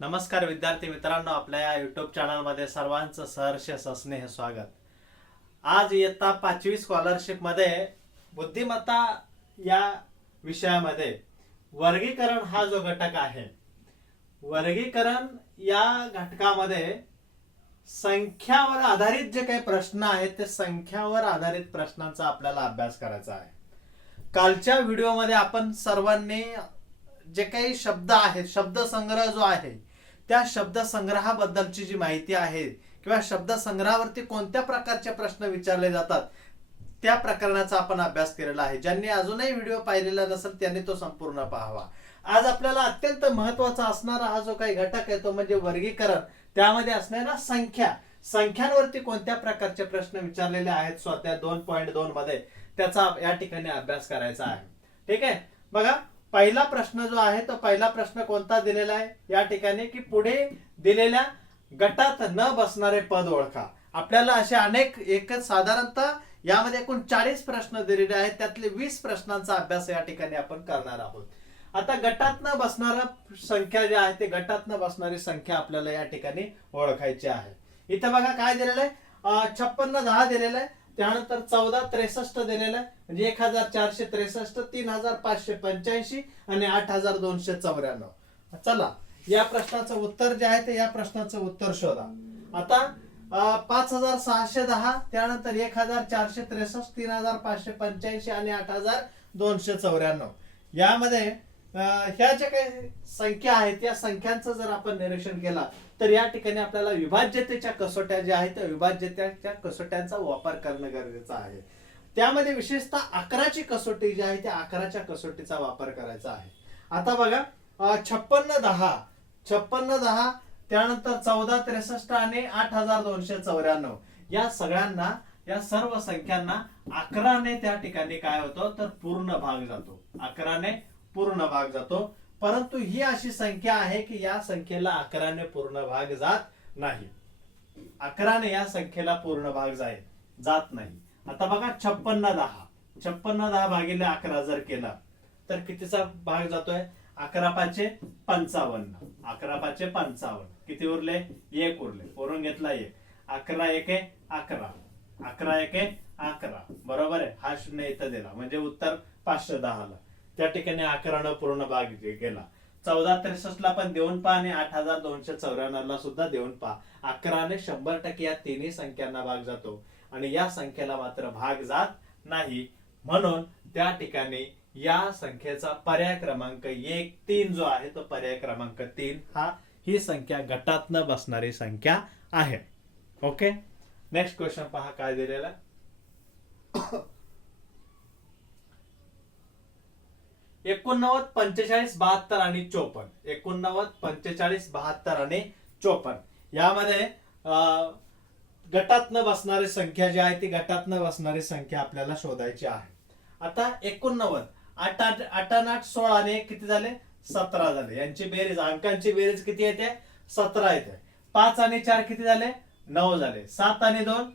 नमस्कार विद्यार्थी मित्रांनो आपल्या या युट्यूब चॅनलमध्ये सर्वांचं सहर्ष सस्नेह स्वागत. आज इयत्ता पाचवी स्कॉलरशिपमध्ये बुद्धिमत्ता या विषयामध्ये वर्गीकरण हा जो घटक आहे वर्गीकरण या घटकामध्ये संख्यावर आधारित जे काही प्रश्न आहेत ते संख्यावर आधारित प्रश्नांचा आपल्याला अभ्यास करायचा आहे. कालच्या व्हिडिओमध्ये आपण सर्वांनी जे काही शब्द आहेत शब्दसंग्रह जो आहे त्या शब्दसंग्रहाबद्दलची जी माहिती आहे किंवा शब्दसंग्रहावरती कोणत्या प्रकारचे प्रश्न विचारले जातात त्या प्रकरणाचा आपण अभ्यास केलेला आहे. ज्यांनी अजूनही व्हिडिओ पाहिलेला नसेल त्यांनी तो संपूर्ण पाहावा. आज आपल्याला अत्यंत महत्त्वाचा असणारा हा जो काही घटक आहे तो म्हणजे वर्गीकरण. त्यामध्ये असणाऱ्या संख्या. संख्यांवरती कोणत्या प्रकारचे प्रश्न विचारलेले आहेत स्वतः दोन पॉईंट दोन मध्ये त्याचा या ठिकाणी अभ्यास करायचा आहे. ठीक आहे? बघा पहिला प्रश्न जो आहे तो पहिला प्रश्न कोणता दिलेला आहे? या ठिकाणी की पुढे दिलेल्या गटात न बसणारे पद ओळखा. आपल्याला असे अनेक एक साधारणतः यामध्ये एकूण चाळीस प्रश्न दिलेले आहेत. त्यातले वीस प्रश्नांचा अभ्यास या ठिकाणी आपण करणार आहोत. आता गटात न बसणारा संख्या जी आहे ते गटात न बसणारी संख्या आपल्याला या ठिकाणी ओळखायची आहे. इथं बघा काय दिलेलं आहे? छप्पन्न दहा दिलेलं आहे. त्यानंतर चौदा त्रेसष्ट दिलेलं आहे म्हणजे एक हजार चारशे त्रेसष्ट तीन हजार पाचशे पंच्याऐंशी आणि आठ हजार दोनशे चौऱ्याण्णव. चला या प्रश्नाचं उत्तर जे आहे ते या प्रश्नाचं उत्तर शोधा. आता पाच हजार सहाशे दहा त्यानंतर एक हजार चारशे त्रेसष्ट तीन हजार पाचशे पंच्याऐंशी आणि आठ हजार दोनशे चौऱ्याण्णव. यामध्ये ह्या ज्या काही संख्या आहेत त्या संख्यांचं जर आपण निरीक्षण केला तर या ठिकाणी आपल्याला विभाज्यतेच्या कसोट्या ज्या आहेत त्या विभाज्यतेच्या कसोट्यांचा वापर करणं गरजेचं आहे. त्यामध्ये विशेषतः अकराची कसोटी जी आहे त्या अकराच्या कसोटीचा वापर करायचा आहे. आता बघा छप्पन्न दहा. छप्पन्न दहा त्यानंतर चौदा त्रेसष्ट आणि आठ हजार दोनशे चौऱ्याण्णव. या सगळ्यांना या सर्व संख्यांना अकराने त्या ठिकाणी काय होतं? तर पूर्ण भाग जातो. अकराने पूर्ण भाग जातो. परंतु ही अशी संख्या आहे की या संख्येला अकराने पूर्ण भाग जात नाही. अकराने या संख्येला पूर्ण भाग जाय जात नाही. आता बघा छप्पन्न दहा. छप्पन्न दहा भागिले अकरा जर केला तर कितीचा भाग जातोय? अकरा पाचशे पंचावन्न. अकरा पाचशे पंचावन्न. किती उरले? एक उरले. वरून घेतला एक. अकरा एक अकरा. अकरा एक अकरा. बरोबर आहे? हा शून्य इथं दिला. म्हणजे उत्तर पाचशे दहाला. त्या ठिकाणी अकरानं पूर्ण भाग गेला. चौदा त्रेसष्ट ला पण देऊन पहा आणि आठ हजार दोनशे चौऱ्याण्णव ला सुद्धा देऊन पहा. अकराने शंभर टक्के या तिन्ही संख्यांना भाग जातो. आणि या संख्येला मात्र भाग जात नाही. म्हणून त्या ठिकाणी या संख्येचा पर्याय क्रमांक एक तीन जो आहे तो पर्याय क्रमांक तीन हा ही संख्या गटात न बसणारी संख्या आहे. ओके? नेक्स्ट क्वेश्चन पहा काय दिलेला? एकोणनव्वद पंचेचाळीस बहात्तर आणि चोपन्न. एकोणनव्वद पंचेचाळीस बहात्तर आणि चोपन्न. यामध्ये गटातनं गटात न बसणारी संख्या जी आहे ती गटात न बसणारी संख्या आपल्याला शोधायची आहे. आता एकोणनव्वद आठ आठ आठ आठ सोळा आणि किती झाले? सतरा झाले. यांची बेरीज अंकांची बेरीज किती येते? सतरा येते. पाच आणि चार किती झाले? नऊ झाले. सात आणि दोन?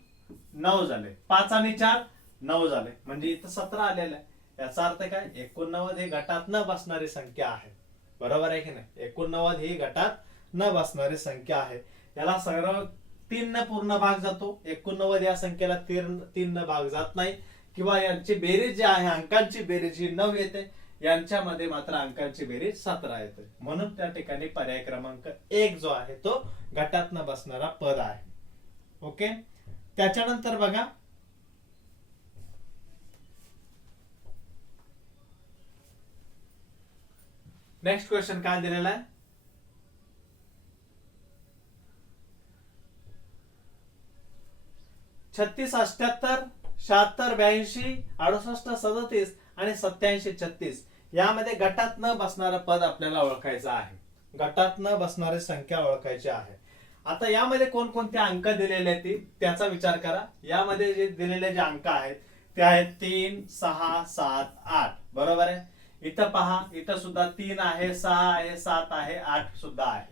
नऊ झाले. पाच आणि चार? नऊ झाले. म्हणजे इथं सतरा आलेलं आहे. याचा अर्थ काय? एकोणनव्वद ही गटात न बसणारी संख्या आहे. बरोबर आहे की नाही? एकोणनव्वद ही गटात न बसणारी संख्या आहे. याला सर्व तीन न पूर्ण भाग जातो. एकोणनव्वद या संख्येला तीन तीन न भाग जात नाही. किंवा यांची बेरीज जी आहे अंकांची बेरीज ही नऊ येते यांच्यामध्ये मात्र अंकांची बेरीज सतरा येते. म्हणून त्या ठिकाणी पर्याय क्रमांक एक जो आहे तो गटात न बसणारा पद आहे. ओके? त्याच्यानंतर बघा नेक्स्ट क्वेश्चन काय दिलेला आहे. छत्तीस अठ्याहत्तर शहात्तर ब्याऐंशी अडुसष्ट सदतीस आणि सत्याऐंशी छत्तीस. यामध्ये गटात न बसणारं पद आपल्याला ओळखायचं आहे. गटात न बसणारी संख्या ओळखायची आहे. आता यामध्ये कोणकोणते अंक दिलेले आहेत त्याचा विचार करा. यामध्ये जे दिलेले जे अंक आहेत ते आहेत तीन सहा सात आठ. बरोबर आहे? इथं पहा इथं सुद्धा तीन आहे सहा आहे सात आहे आठ सुद्धा आहे.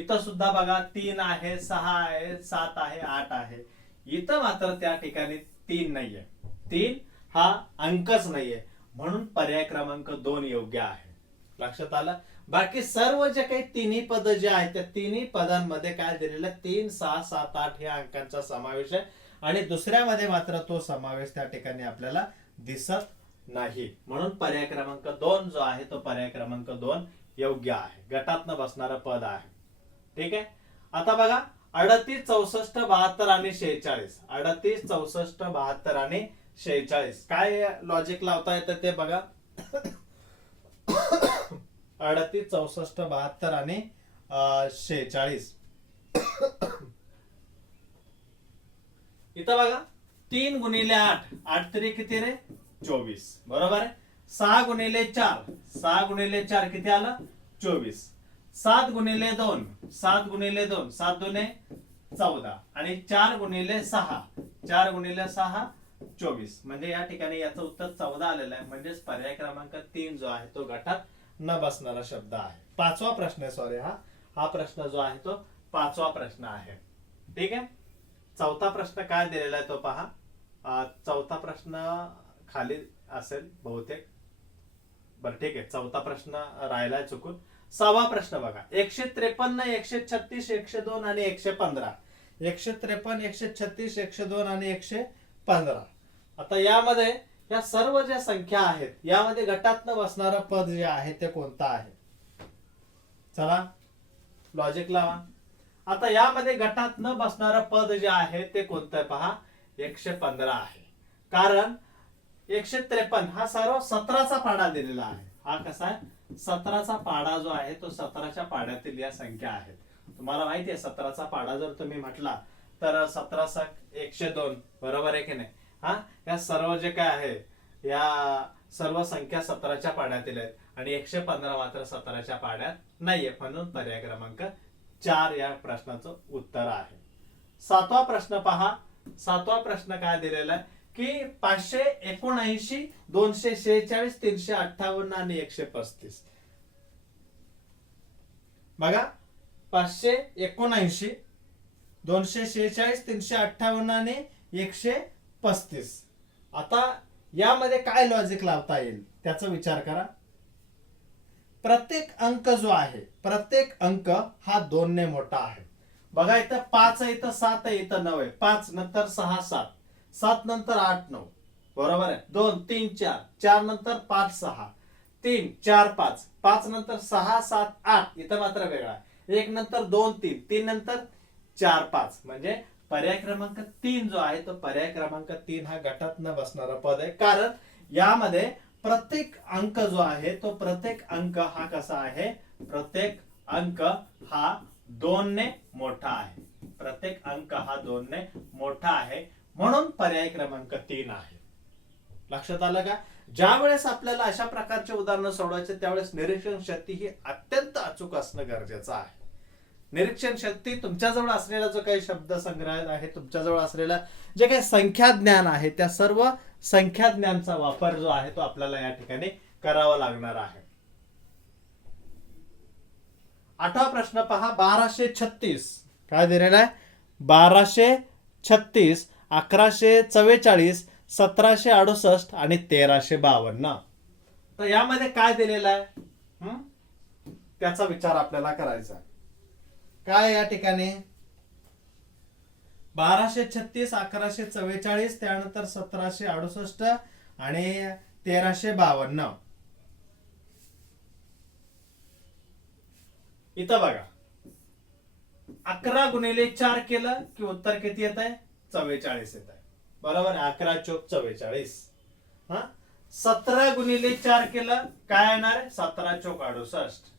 इथं सुद्धा बघा तीन आहे सहा आहे सात आहे आठ आहे. इथं मात्र त्या ठिकाणी तीन नाहीये. तीन हा अंकच नाहीये. म्हणून पर्याय क्रमांक दोन योग्य आहे. लक्षात आलं? बाकी सर्व जे काही तिन्ही पद जे आहेत त्या तिन्ही पदांमध्ये काय दिलेलं? तीन सहा सात आठ या अंकांचा समावेश आहे. आणि दुसऱ्यामध्ये मात्र तो समावेश त्या ठिकाणी आपल्याला दिसत नाही. म्हणून पर्याय क्रमांक दोन जो आहे तो पर्याय क्रमांक दोन योग्य आहे. गटातनं बसणारं पद आहे. ठीक आहे? आता बघा अडतीस चौसष्ट बहात्तर आणि शेहेचाळीस. अडतीस चौसष्ट बहात्तर आणि शेहेचाळीस. काय लॉजिक लावता येतं ते बघा. अडतीस चौसष्ट बहात्तर आणि शेहेचाळीस. इथं बघा. तीन गुणिले आठ. आठ तरी किती रे? चोवीस. बरोबर आहे? सहा गुणिले चार. सहा गुणिले चार किती आलं? चोवीस. सात गुणिले दोन. सात गुणिले दोन. सात दोने चौदा. आणि चार गुणिले सहा. चार गुणिले सहा चोवीस. म्हणजे या ठिकाणी याचं उत्तर चौदा आलेलं आहे. म्हणजेच पर्याय क्रमांक तीन जो आहे तो गटात न बसणारा शब्द आहे. पाचवा प्रश्न आहे सॉरी हा. हा प्रश्न जो आहे तो पाचवा प्रश्न आहे. ठीक आहे? चौथा प्रश्न काय दिलेला आहे तो पहा. चौथा प्रश्न खाली असेल बहुतेक. बरं ठीक आहे. चौथा प्रश्न राहिलाय चुकून. सहावा प्रश्न बघा. एकशे त्रेपन्न एकशे छत्तीस एकशे दोन आणि एकशे पंधरा. एकशे त्रेपन्न एकशे छत्तीस एकशे दोन आणि एकशे पंधरा. आता यामध्ये या सर्व ज्या संख्या आहेत यामध्ये गटातनं बसणारं पद जे आहे ते कोणतं आहे? चला लॉजिक लावा. आता यामध्ये गटात न बसणारं पद जे आहे ते कोणतं आहे पहा? एकशे पंधरा आहे. कारण एकशे त्रेपन्न. हा सर्व सतराचा पाडा दिलेला आहे. हा कसा आहे? सतराचा पाडा जो आहे तो सतराच्या पाड्यातील या संख्या आहेत. तुम्हाला माहिती आहे सतराचा पाडा जर तुम्ही म्हटला तर सतरा सक एकशे दोन. बरोबर आहे की नाही? हा? या सर्व जे काय आहे या सर्व संख्या सतराच्या पाड्यातील आहेत. आणि एकशे पंधरा मात्र सतराच्या पाड्यात नाहीये. म्हणून पर्याय क्रमांक चार या प्रश्नाचं उत्तर आहे. सातवा प्रश्न पहा. सातवा प्रश्न काय दिलेला आहे? की पाचशे एकोणऐंशी दोनशे शेहेचाळीस तीनशे अठ्ठावन्न आणि एकशे पस्तीस. बघा पाचशे एकोणऐंशी दोनशे शेहेचाळीस तीनशे अठ्ठावन्न आणि एकशे पस्तीस. आता यामध्ये काय लॉजिक लावता येईल? त्याचा विचार करा. प्रत्येक अंक जो आहे प्रत्येक अंक हा दोनने मोठा आहे. बघा इथं पाच आहे इथं सात आहे इथं नऊ आहे. पाच नंतर सहा सात. सात नंतर आठ नऊ. बरोबर आहे? दोन तीन चार. चार नंतर पाच सहा. तीन चार पाच. पाच नंतर सहा सात आठ. इथं मात्र वेगळा आहे. एक नंतर दोन तीन. तीन नंतर चार पाच. म्हणजे पर्याय क्रमांक तीन जो आहे तो पर्याय क्रमांक तीन हा गटात न बसणारा पद आहे. कारण यामध्ये प्रत्येक अंक जो आहे तो प्रत्येक अंक हा कसा आहे? प्रत्येक अंक हा दोन ने मोठा आहे. प्रत्येक अंक हा दोन ने मोठा आहे. म्हणून पर्याय क्रमांक तीन आहे. लक्षात आलं का? ज्या वेळेस आपल्याला अशा प्रकारचे उदाहरणं सोडवायचे त्यावेळेस निरीक्षण शक्ती ही अत्यंत अचूक असणं गरजेचं आहे. निरीक्षण शक्ती तुमच्याजवळ असलेला जो काही शब्द संग्रह आहे तुमच्याजवळ असलेला जे काही संख्या ज्ञान आहे त्या सर्व संख्या ज्ञानचा वापर जो आहे तो आपल्याला या ठिकाणी करावा लागणार आहे. आठवा प्रश्न पहा बाराशे छत्तीस. काय दिलेला आहे? बाराशे छत्तीस. अकराशे चव्वेचाळीस सतराशे अडुसष्ट आणि तेराशे बावन्न. तर यामध्ये काय दिलेलं आहे? त्याचा विचार आपल्याला करायचा काय या ठिकाणी? बाराशे छत्तीस अकराशे चव्वेचाळीस त्यानंतर सतराशे अडुसष्ट आणि तेराशे बावन्न. इथं बघा. अकरा गुणिले चार केलं की उत्तर किती येत आहे चव्वेचाळीस येत आहे. बरोबर? अकरा चोक चव्वेचाळीस. हा? सतरा गुणिले चार केलं काय येणार आहे? सतरा चोक अडुसष्ट.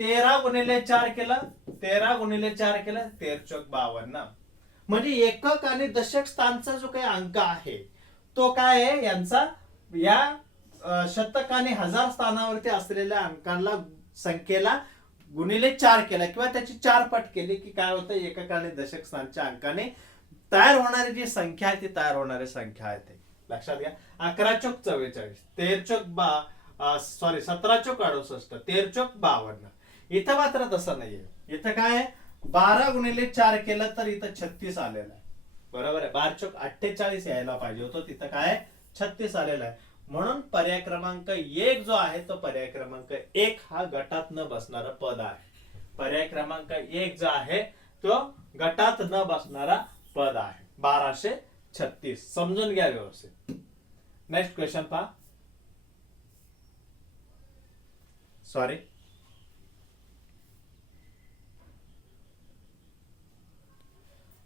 तेरा गुणिले चार केलं तेरा गुणिले चार केलं तेर चोक बावन्न. म्हणजे एकक आणि दशक स्थानचा जो काही अंक आहे तो काय आहे? यांचा या शतक आणि हजार स्थानावरती असलेल्या अंकांना संख्येला गुणिले चार केला किंवा त्याची चार पट केली की काय होतं? एकक आणि दशक स्थानच्या अंकाने तयार होणारी जी संख्या आहे ती तयार होणारी संख्या आहे ते. लक्षात घ्या. अकरा चोक चव्वेचाळीस तेर चोक बा सॉरी सतरा चोक अडुसष्ट तेर चोक बावन्न. इथं मात्र तसं नाहीये. इथं काय? बारा गुणिले चार केलं तर इथं छत्तीस आलेलं आहे. बरोबर आहे. बार चोक अठ्ठेचाळीस यायला पाहिजे होतं. तिथं काय? छत्तीस आलेलं आहे. म्हणून पर्याय क्रमांक एक जो आहे तो पर्याय क्रमांक एक हा गटात न बसणारा पद आहे. पर्याय क्रमांक एक जो आहे तो गटात न बसणारा पद आहे. बाराशे छत्तीस. समजून घ्या व्यवस्थित. नेक्स्ट क्वेश्चन पहा. सॉरी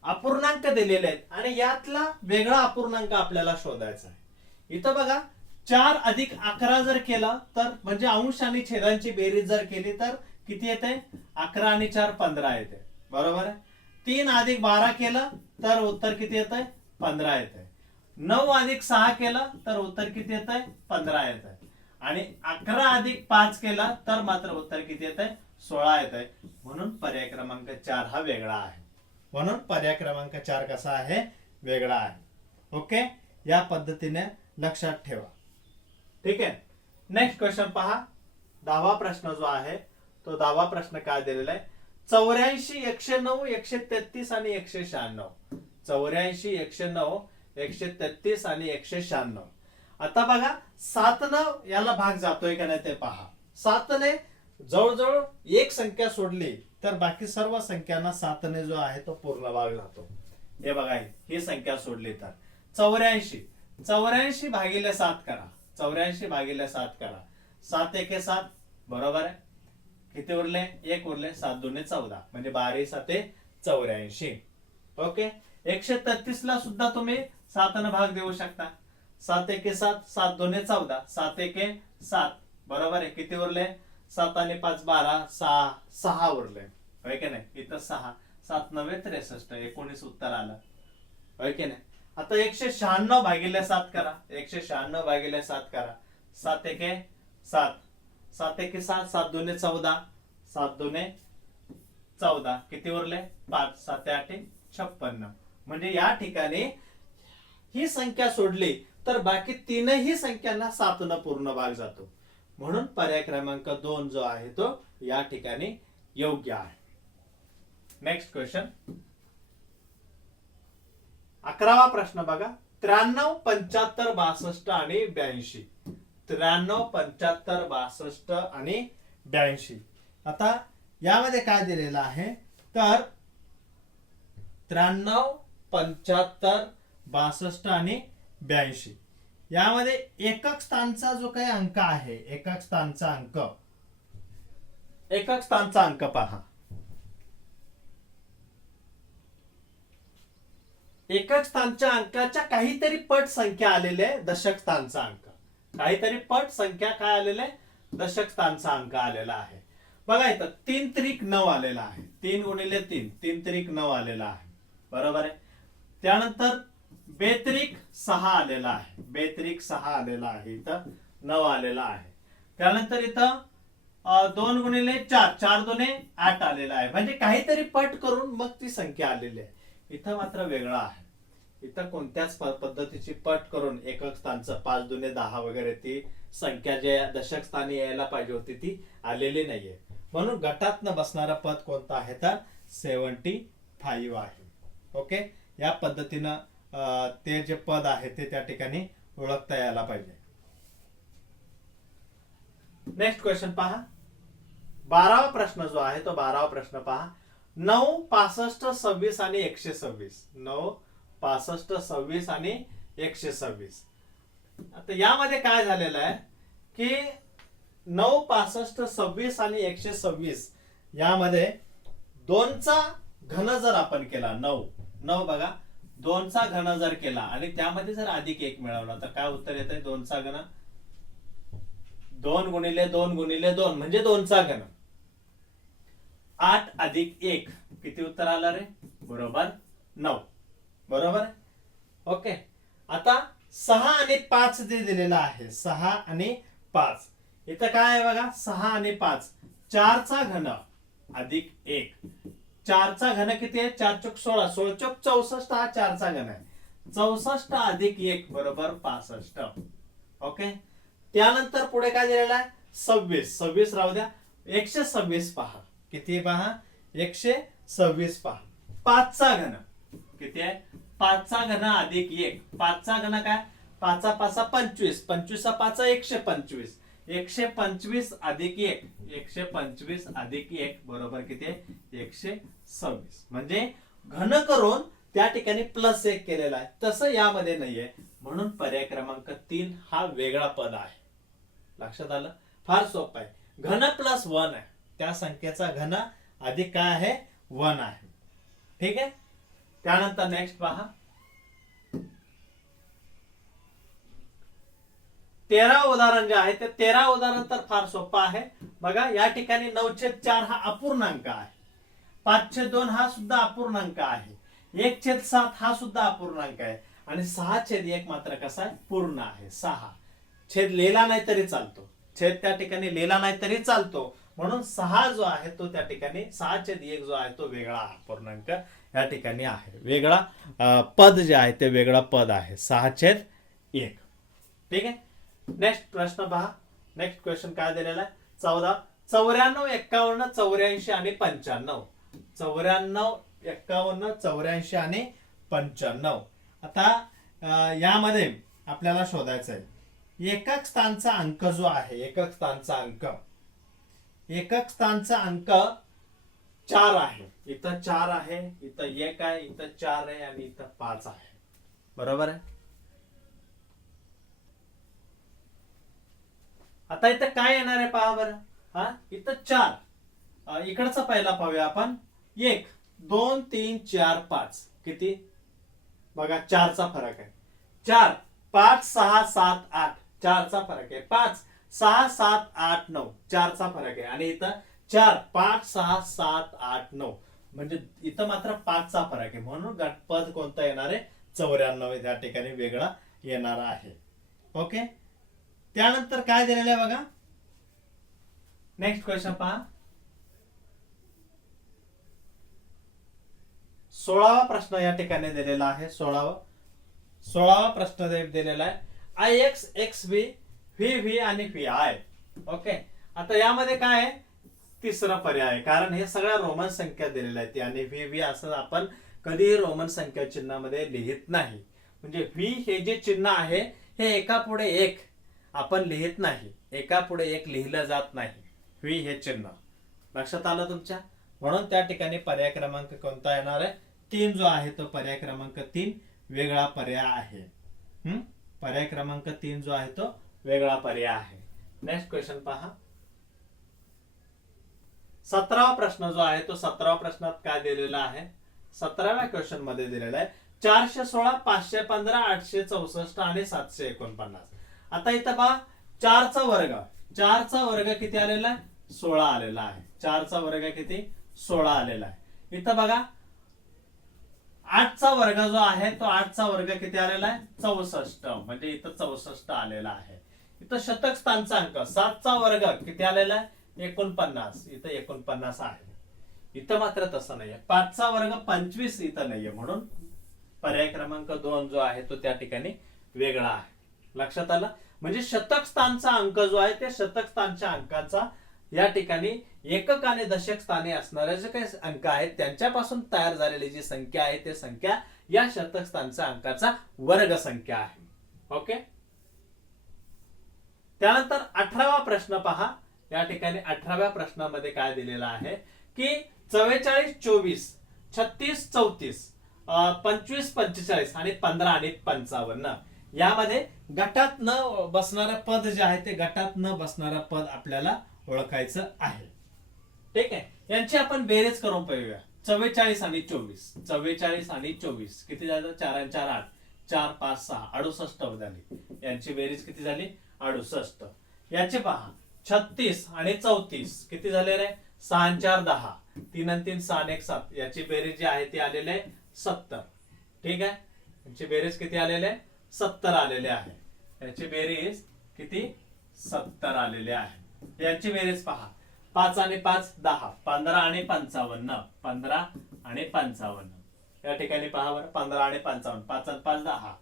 अपूर्णांक दिलेले आहेत आणि यातला वेगळा अपूर्णांक आपल्याला शोधायचा आहे. इथं बघा चार अधिक अकरा जर केला तर म्हणजे अंश आणि छेदांची बेरीज जर केली तर किती येते? अकरा आणि चार पंधरा येते. बरोबर आहे? तीन अधिक बारा केलं तर उत्तर किती येतंय? पंधरा येतंय. नऊ अधिक सहा केला तर उत्तर किती येतंय? पंधरा येत आहे आणि अकरा अधिक पाच केला तर मात्र उत्तर किती येत आहे सोळा येत आहे म्हणून पर्याय क्रमांक चार हा वेगळा आहे. म्हणून पर्याय क्रमांक चार कसा आहे? वेगळा आहे. ओके? या पद्धतीने लक्षात ठेवा. ठीक आहे? नेक्स्ट क्वेश्चन पहा. दहावा प्रश्न जो आहे तो दहावा प्रश्न काय दिलेला आहे? चौऱ्याऐंशी एकशे नऊ एकशे तेहतीस आणि एकशे शहाण्णव चौऱ्याऐंशी एकशे नऊ एकशे तेहतीस आणि एकशे शहाण्णव आता बघा सातनं याला भाग जातोय का नाही ते पहा. सातने जवळजवळ एक संख्या सोडली तर बाकी सर्व संख्यांना सातने जो आहे तो पूर्ण भाग जातो हे बघा ही संख्या सोडली तर. चौऱ्याऐंशी. चौऱ्याऐंशी भागिले सात करा. चौऱ्याऐंशी भागिले सात करा. सात एके सात. बरोबर आहे? किती उरले? एक उरले सात दोन चौदा. म्हणजे बारा साते चौऱ्याऐंशी. ओके? एकशे तत्तीस ला सुद्धा तुम्ही सातनं भाग देऊ शकता. सात एके सात सात दोन चौदा. सात एके सात. बरोबर आहे? किती उरले? सात आणि पाच बारा सहा. सहा उरले. होय की नाही? इथं सहा. सात नव्हे त्रेसष्ट. एकोणीस उत्तर आलं. होय की नाही? आता एकशे शहाण्णव भागिले सात करा. एकशे शहाण्णव भागिले सात करा. सात एके सात. सात एके सात सात दोन चौदा. सात दोन चौदा. किती उरले? पाच. सात आठ छप्पन्न. म्हणजे या ठिकाणी ही संख्या सोडली तर बाकी तीनही संख्यांना सातनं पूर्ण भाग जातो. म्हणून पर्याय क्रमांक दोन जो आहे तो या ठिकाणी योग्य आहे. नेक्स्ट क्वेश्चन अकरावा प्रश्न बघा. त्र्याण्णव पंच्याहत्तर बासष्ट आणि ब्याऐंशी. त्र्याण्णव पंच्याहत्तर बासष्ट आणि ब्याऐंशी. आता यामध्ये काय दिलेलं आहे? तर त्र्याण्णव पंच्याहत्तर बासष्ट आणि ब्याऐंशी. यामध्ये एकक स्थानचा जो काही अंक आहे एकक स्थानचा अंक. एकक स्थानचा अंक पहा. एकक स्थानच्या अंकाच्या काहीतरी पट संख्या आलेले आहे दशक स्थानचा अंक. काहीतरी पट संख्या काय आलेले? दशक स्थानचा अंक आलेला आहे. बघा इथं तीन त्रिक नऊ आलेला आहे. तीन गुणिले तीन तीन त्रिक नऊ आलेला आहे. बरोबर आहे? त्यानंतर बेत्रिक सहा आलेला आहे. बेत्रिक सहा आलेला आहे इथं नऊ आलेला आहे. त्यानंतर इथं दोन गुणिले चार चार दोने आठ आलेला आहे. म्हणजे काहीतरी पट करून मग ती संख्या आलेली आहे. इथं मात्र वेगळा आहे. इथं कोणत्याच पद्धतीची पट करून एकक स्थानचं पाच दुने दहा वगैरे ती संख्या जे दशक स्थानी यायला पाहिजे होती ती आलेली नाहीये. म्हणून गटात न बसणारा पद कोणता आहे तर सेवन्टी फाईव्ह आहे. ओके? या पद्धतीनं ते जे पद आहे ते त्या ठिकाणी ओळखता यायला पाहिजे. नेक्स्ट क्वेश्चन पहा. बारावा प्रश्न जो आहे तो बारावा प्रश्न पहा. नऊ पासष्ट सव्वीस आणि एकशे सव्वीस. नऊ पासष्ट सव्वीस आणि एकशे सव्वीस. आता यामध्ये काय झालेलं आहे की नऊ पासष्ट सव्वीस आणि एकशे सव्वीस यामध्ये दोनचा घन जर आपण केला नऊ नऊ बघा दोनचा घन जर केला आणि त्यामध्ये जर अधिक एक मिळवला तर काय उत्तर येत आहे दोनचा घन? दोन गुणिले दोन गुणिले दोन म्हणजे दोनचा घन. आठ अधिक एक किती उत्तर आलं रे? बरोबर नऊ. बरोबर? ओके. आता सहा आणि पाच जे दिलेलं आहे सहा आणि पाच. इथं काय आहे बघा? सहा आणि पाच. चारचा घन अधिक एक. चारचा घन किती आहे? चार चौक सोळा. सोळ चौक चौसष्ट हा चारचा घन आहे. चौसष्ट अधिक एक बरोबर पासष्ट. ओके? त्यानंतर पुढे काय दिलेलं आहे? सव्वीस. सव्वीस राहू द्या. एकशे सव्वीस पहा. किती पहा? एकशे सव्वीस पहा. पाचचा घन. किती आहे? पाचचा घन अधिक एक. पाचचा घन काय? पाचा पाचा पंचवीस. पंचवीसा पाचा एकशे पंचवीस. एकशे पंचवीस अधिक एक. एकशे पंचवीस अधिक एक बरोबर किती आहे? एकशे सव्वीस. म्हणजे घन करून त्या ठिकाणी प्लस एक केलेला आहे. तसं यामध्ये नाहीये. म्हणून पर्याय क्रमांक तीन हा वेगळा पद आहे. लक्षात आलं? फार सोपं आहे. घन प्लस वन आहे. त्या संख्येचा घन अधिक काय आहे? वन आहे. ठीक आहे? त्यानंतर नेक्स्ट पहा. तेरा उदाहरण जे आहे ते तेरा उदाहरण तर फार सोपं आहे. बघा या ठिकाणी नऊशे चार हा अपूर्णांक आहे. पाचशे दोन हा सुद्धा अपूर्णांक आहे. एक छेद सात हा सुद्धा अपूर्णांक आहे. आणि सहा छेद एक मात्र कसा आहे? पूर्ण आहे. सहा. छेद लिहिला नाही तरी चालतो. छेद त्या ठिकाणी लिहिला नाही तरी चालतो. म्हणून सहा जो आहे तो त्या ठिकाणी सहा छेद एक जो आहे तो वेगळा पूर्णांक या ठिकाणी आहे. वेगळा पद जे आहे ते वेगळा पद आहे. सहा छेद एक ठीक आहे? नेक्स्ट प्रश्न पहा. नेक्स्ट क्वेश्चन काय दिलेला आहे? चौदा. चौऱ्याण्णव एक्कावन्न चौऱ्याऐंशी आणि पंच्याण्णव. चौऱ्याण्णव एक्कावन्न चौऱ्याऐंशी आणि पंच्याण्णव. आता यामध्ये आपल्याला शोधायचं आहे एकक स्थानचा अंक जो आहे एकक स्थानचा अंक. एकक स्थानचा अंक चार आहे. इथं चार आहे इथं एक आहे इथं चार आहे आणि इथं पाच आहे. बरोबर आहे? आता इथं काय येणार आहे पहा बरं. हा? इथं चार. इकडचा पहिला पाहूया आपण. एक दोन तीन चार पाच. किती? बघा चारचा फरक आहे. चार पाच सहा सात आठ. चारचा फरक आहे. पाच. सहा सात आठ नऊ. चारचा फरक आहे. आणि इथं चार पाच सहा सात आठ नऊ. म्हणजे इथं मात्र पाचचा फरक आहे. म्हणून गटपद कोणता येणार आहे? चौऱ्याण्णव या ठिकाणी वेगळा येणार आहे. ओके? त्यानंतर काय दिलेलं आहे बघा? नेक्स्ट क्वेश्चन पहा. सोळावा प्रश्न या ठिकाणी दिलेला आहे. सोळावा. सोळावा प्रश्न दिलेला आहे. I X X B V V आणि व्ही आय ओके आता यामध्ये काय आहे? तिसरा पर्याय आहे. कारण हे सगळ्या रोमन संख्या दिलेल्या आहेत. आणि व्ही व्ही असं आपण कधीही रोमन संख्या चिन्हामध्ये लिहित नाही. म्हणजे व्ही हे जे चिन्ह आहे हे एका पुढे एक. आपण लिहित नाही. एका पुढे एक लिहिलं जात नाही. व्ही हे चिन्ह. लक्षात आलं तुमच्या? म्हणून त्या ठिकाणी पर्याय क्रमांक कोणता येणार आहे? तीन जो आहे तो पर्याय क्रमांक तीन वेगळा पर्याय आहे. हम्म? पर्याय क्रमांक तीन जो आहे तो वेगळा पर्याय आहे. नेक्स्ट क्वेश्चन पहा. सतरावा प्रश्न जो आहे तो सतरावा प्रश्नात काय दिलेला आहे? सतराव्या क्वेश्चनमध्ये दिलेला आहे चारशे सोळा पाचशे पंधरा आठशे चौसष्ट आणि सातशे एकोणपन्नास. आता इथं पहा चारचा वर्ग. चारचा वर्ग किती आलेला आहे? सोळा आलेला आहे. चारचा वर्ग किती? सोळा आलेला आहे. इथं बघा आठचा वर्ग जो आहे तो आठचा वर्ग किती आलेला आहे? चौसष्ट. म्हणजे इथं चौसष्ट आलेला आहे. इथं शतक स्थानचा अंक सातचा वर्ग किती आलेला आहे? एकोणपन्नास. इथं एकोणपन्नास आहे. इथं मात्र तसं नाहीये. पाचचा वर्ग पंचवीस इथं नाहीये म्हणून पर्याय क्रमांक दोन जो आहे तो त्या ठिकाणी वेगळा आहे. लक्षात आलं? म्हणजे शतक स्थानचा अंक जो आहे त्या शतक स्थानच्या अंकाचा या ठिकाणी एकक आणि दशक स्थाने असणारे जे काही अंक आहेत त्यांच्यापासून तयार झालेली जी संख्या आहे ते संख्या या शतक स्थानच्या अंकाचा वर्ग संख्या आहे. ओके? त्यानंतर अठरावा प्रश्न पहा. या ठिकाणी अठराव्या प्रश्नामध्ये काय दिलेलं आहे की चव्वेचाळीस चोवीस छत्तीस चौतीस पंचवीस पंचेचाळीस आणि पंधरा आणि पंचावन्न. यामध्ये गटात न बसणारं पद जे आहे ते गटात न बसणारं पद आपल्याला ओळखायचं आहे. ठीक आहे? यांची आपण बेरीज करून पाहूया. चव्वेचाळीस आणि चोवीस. चव्वेचाळीस आणि चोवीस किती झालं? चार आणि चार आठ. चार पाच सहा. अडुसष्ट झाली यांची बेरीज किती झाली? अडुसष्ट. याचे पहा. छत्तीस आणि चौतीस. किती झाले रे सहा चार दहा. तीन आणि तीन सहा एक सात. याची बेरीज जी आहे ती आलेली आहे सत्तर. ठीक आहे? यांची बेरीज किती आलेले आहे? सत्तर आलेले आहे. याची बेरीज किती? सत्तर आलेले आहे. याची बेरीज पहा. पाच आणि पाच दहा. पंधरा आणि पंचावन्न. पंधरा आणि पंचावन्न. या ठिकाणी पहा बरं. पंधरा आणि पंचावन्न. पाच आणि पाच दहा.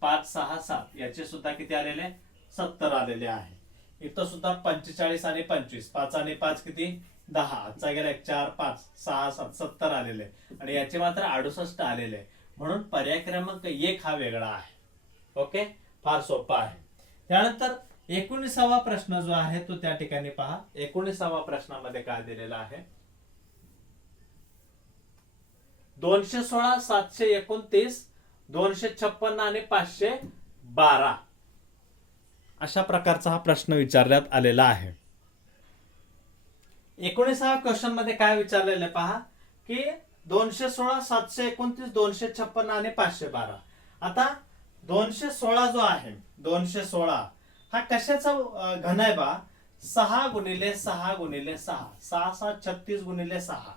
पाच सहा सात. याचे सुद्धा किती आलेले? सत्तर आलेले आहे. इथं सुद्धा पंचेचाळीस आणि पंचवीस. पाच आणि पाच किती? दहा. आजचा गेला एक चार पाच सहा सात सत्तर आलेले. आणि याचे मात्र अडुसष्ट आलेले. म्हणून पर्याय क्रमांक एक हा वेगळा आहे. ओके? फार सोपा आहे. त्यानंतर एकोणीसावा प्रश्न जो आहे तो त्या ठिकाणी पहा. एकोणीसावा प्रश्नामध्ये काय दिलेला आहे? दोनशे सोळा सातशे एकोणतीस दोनशे छप्पन्न आणि पाचशे बारा. अशा प्रकारचा हा प्रश्न विचारण्यात आलेला आहे. एकोणीसाव्या क्वेश्चनमध्ये काय विचारलेलं पहा की दोनशे सोळा सातशे एकोणतीस दोनशे छप्पन्न आणि पाचशे बारा. आता दोनशे सोळा जो आहे दोनशे सोळा हा कशाचा घन आहे बा? सहा गुणिले सहा गुणिले सहा. सहा सहा छत्तीस गुणिले सहा.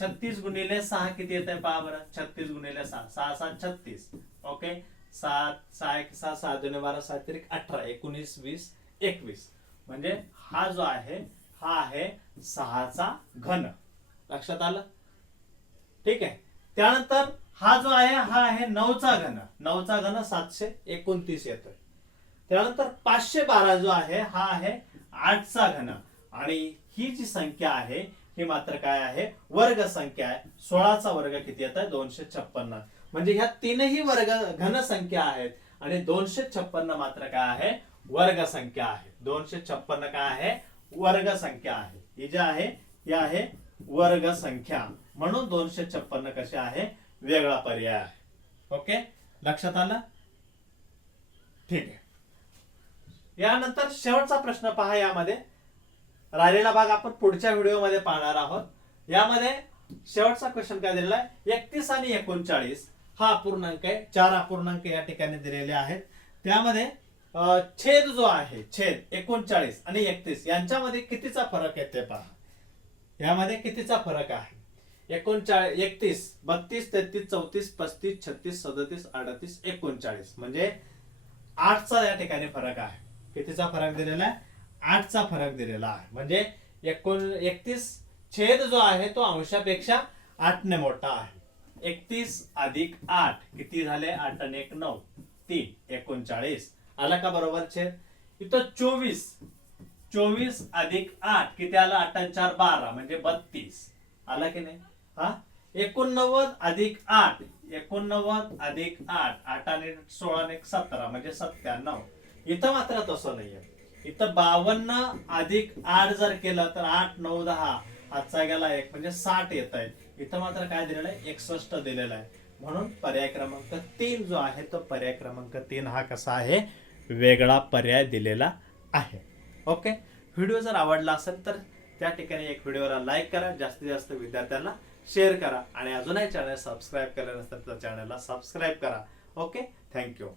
छत्तीस गुणिले सहा किती येत आहे पहा बरं? छत्तीस गुणिले सहा. सहा सहा छत्तीस. ओके? सात सहा एक सहा सहा दोन बारा सात तरी अठरा एकोणीस वीस एकवीस. म्हणजे हा जो आहे हा आहे सहाचा घन. लक्षात आलं? ठीक आहे. त्यानंतर हा जो आहे हा आहे नऊचा घन. नऊचा घन सातशे एकोणतीस येतोय. त्यानंतर पाचशे बारा जो आहे हा आहे आठचा घन. आणि ही जी संख्या आहे ही मात्र काय आहे? वर्ग संख्या आहे. सोळाचा वर्ग किती येत आहे दोनशे छप्पन्न. म्हणजे ह्या तीनही वर्ग घनसंख्या आहेत. आणि दोनशे छप्पन्न मात्र काय आहे? वर्ग संख्या आहे. दोनशे छप्पन्न काय आहे? वर्ग संख्या आहे. ही जी आहे ही आहे वर्ग संख्या म्हणून दोनशे छप्पन्न कसे आहे? वेगळा पर्याय आहे. ओके? लक्षात आलं? ठीक आहे. यानंतर शेवटचा प्रश्न पहा यामध्ये. राहिलेला भाग आपण पुढच्या व्हिडिओमध्ये पाहणार आहोत. यामध्ये शेवटचा क्वेश्चन काय दिलेला आहे? एकतीस आणि एकोणचाळीस. हा अपूर्णांक आहे चार अपूर्णांक या ठिकाणी दिलेले आहेत. त्यामध्ये छेद जो आहे छेद एकोणचाळीस आणि एकतीस यांच्यामध्ये कितीचा फरक येते पहा. यामध्ये कितीचा फरक आहे? एकोणचाळीस एकतीस बत्तीस तेहतीस चौतीस पस्तीस छत्तीस सदतीस अडतीस एकोणचाळीस. म्हणजे आठचा या ठिकाणी फरक आहे. कितीचा फरक दिलेला आहे? आठचा फरक दिलेला आहे. म्हणजे एकोण एकतीस छेद जो आहे तो अंशापेक्षा आठने मोठा आहे. एकतीस अधिक आठ किती झाले? आठ आणि एक नऊ. तीन एकोणचाळीस. आला का बरोबर छेद? इथं चोवीस. चोवीस अधिक आठ किती आला? आठ आणि चार बारा म्हणजे बत्तीस. आला की नाही? हा? एकोणनव्वद अधिक आठ. एकोणनव्वद अधिक आठ. आठ आणि सोळा आणि सतरा म्हणजे सत्त्याण्णव. इथं मात्र तसं नाहीये. इथं बावन्न अधिक आठ जर केलं तर आठ नऊ दहा. आजचा गेला एक म्हणजे साठ येत आहेत. इथं मात्र काय दिलेलं आहे? एकसष्ट दिलेलं आहे. म्हणून पर्याय क्रमांक तीन जो आहे तो पर्याय क्रमांक तीन हा कसा आहे? वेगळा पर्याय दिलेला आहे. ओके व्हिडिओ जर आवडला असेल तर त्या ठिकाणी एक व्हिडिओला लाईक करा. जास्तीत जास्त विद्यार्थ्यांना शेअर करा. आणि अजूनही चॅनल सबस्क्राईब केलं नसेल तर चॅनलला सबस्क्राईब करा. Okay thank you